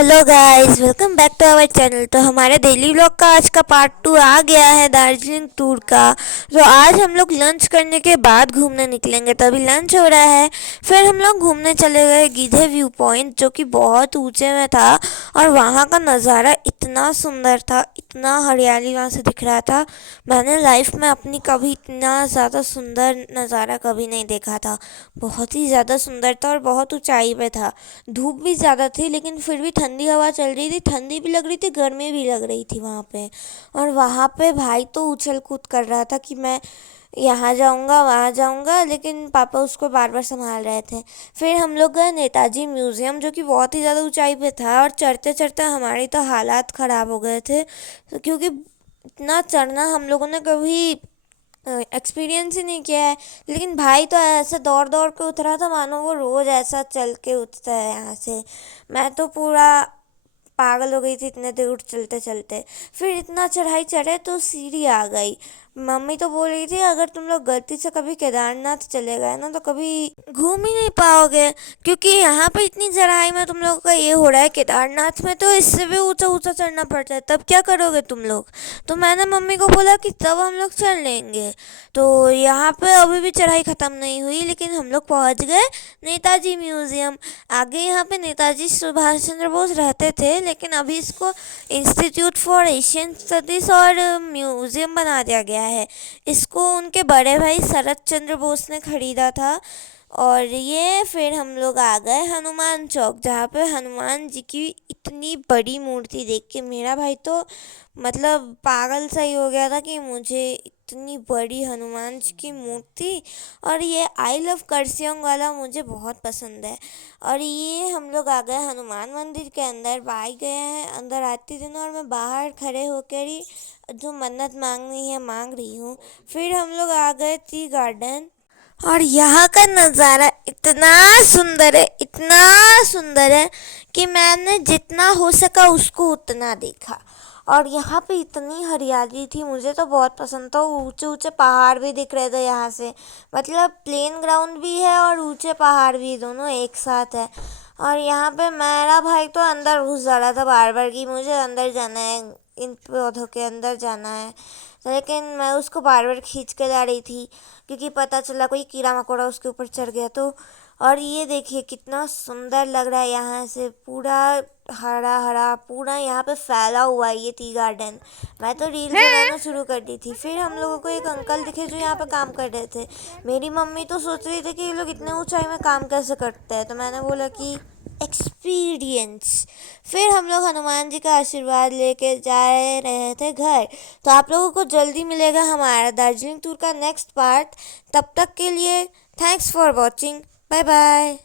Hello guys, welcome back to our channel. तो हमारे daily vlog का आज का पार्ट 2 आ गया है दार्जिलिंग टूर का। तो आज हम लोग लंच करने के बाद घूमने निकलेंगे। तो अभी लंच हो रहा है, फिर हम लोग घूमने चले गए गीधे व्यू पॉइंट, जो कि बहुत ऊंचे में था। और वहाँ का नज़ारा इतना सुंदर था, इतना हरियाली वहाँ से दिख रहा था। मैंने लाइफ में अपनी कभी इतना ज़्यादा सुंदर नज़ारा कभी नहीं देखा था। बहुत ही ज़्यादा सुंदर था और बहुत ऊंचाई पे था। धूप भी ज़्यादा थी, लेकिन फिर भी ठंडी हवा चल रही थी। ठंडी भी लग रही थी, गर्मी भी लग रही थी वहाँ पे। और वहाँ पे भाई तो उछल कूद कर रहा था कि मैं यहाँ जाऊँगा वहाँ जाऊँगा, लेकिन पापा उसको बार बार संभाल रहे थे। फिर हम लोग गए नेताजी म्यूज़ियम, जो कि बहुत ही ज़्यादा ऊंचाई पे था। और चढ़ते चढ़ते हमारी तो हालात ख़राब हो गए थे, क्योंकि इतना चढ़ना हम लोगों ने कभी एक्सपीरियंस ही नहीं किया है। लेकिन भाई तो ऐसे दौड़ दौड़ के उतरा था मानो वो रोज़ ऐसा चल के उठता है यहाँ से। मैं तो पूरा पागल हो गई थी इतने दूर चलते चलते। फिर इतना चढ़ाई चढ़े तो सीढ़ी आ गई। मम्मी तो बोल रही थी अगर तुम लोग गलती से कभी केदारनाथ चले गए ना तो कभी घूम ही नहीं पाओगे, क्योंकि यहाँ पे इतनी चढ़ाई में तुम लोगों का ये हो रहा है। केदारनाथ में तो इससे भी ऊंचा ऊंचा चढ़ना पड़ता है, तब क्या करोगे तुम लोग। तो मैंने मम्मी को बोला कि तब हम लोग चढ़ लेंगे। तो यहाँ पे अभी भी चढ़ाई ख़त्म नहीं हुई, लेकिन हम लोग पहुँच गए नेताजी म्यूज़ियम। आगे यहाँ पे नेताजी सुभाष चंद्र बोस रहते थे, लेकिन अभी इसको इंस्टीट्यूट फॉर एशियन स्टडीज़ और म्यूज़ियम बना दिया गया है। इसको उनके बड़े भाई शरद चंद्र बोस ने खरीदा था। और ये फिर हम लोग आ गए हनुमान चौक, जहाँ पे हनुमान जी की इतनी बड़ी मूर्ति देख के मेरा भाई तो मतलब पागल सा ही हो गया था कि मुझे इतनी बड़ी हनुमान जी की मूर्ति। और ये आई लव करसियोंग वाला मुझे बहुत पसंद है। और ये हम लोग आ गए हनुमान मंदिर के अंदर। भाई गए हैं अंदर आती दिन, और मैं बाहर खड़े होकर ही जो मन्नत मांगनी है मांग रही हूँ। फिर हम लोग आ गए टी गार्डन, और यहाँ का नज़ारा इतना सुंदर है, इतना सुंदर है कि मैंने जितना हो सका उसको उतना देखा। और यहाँ पे इतनी हरियाली थी, मुझे तो बहुत पसंद था। ऊंचे ऊंचे पहाड़ भी दिख रहे थे यहाँ से, मतलब प्लेन ग्राउंड भी है और ऊंचे पहाड़ भी, दोनों एक साथ है। और यहाँ पे मेरा भाई तो अंदर घुस जा रहा था बार बार कि मुझे अंदर जाना है, इन पौधों के अंदर जाना है। लेकिन मैं उसको बार बार खींच के ला रही थी, क्योंकि पता चला कोई कीड़ा मकोड़ा उसके ऊपर चढ़ गया तो। और ये देखिए कितना सुंदर लग रहा है, यहाँ से पूरा हरा हरा पूरा यहाँ पे फैला हुआ है ये टी गार्डन। मैं तो रील बनाना शुरू कर दी थी। फिर हम लोगों को एक अंकल दिखे जो यहाँ पे काम कर रहे थे। मेरी मम्मी तो सोच रही थी कि ये लोग इतने ऊंचाई में काम कैसे करते हैं, तो मैंने बोला कि एक्सपीरियंस। फिर हम लोग हनुमान जी का आशीर्वाद लेके जा रहे थे घर। तो आप लोगों को जल्दी मिलेगा हमारा दार्जिलिंग टूर का नेक्स्ट पार्ट। तब तक के लिए thanks for watching, bye bye.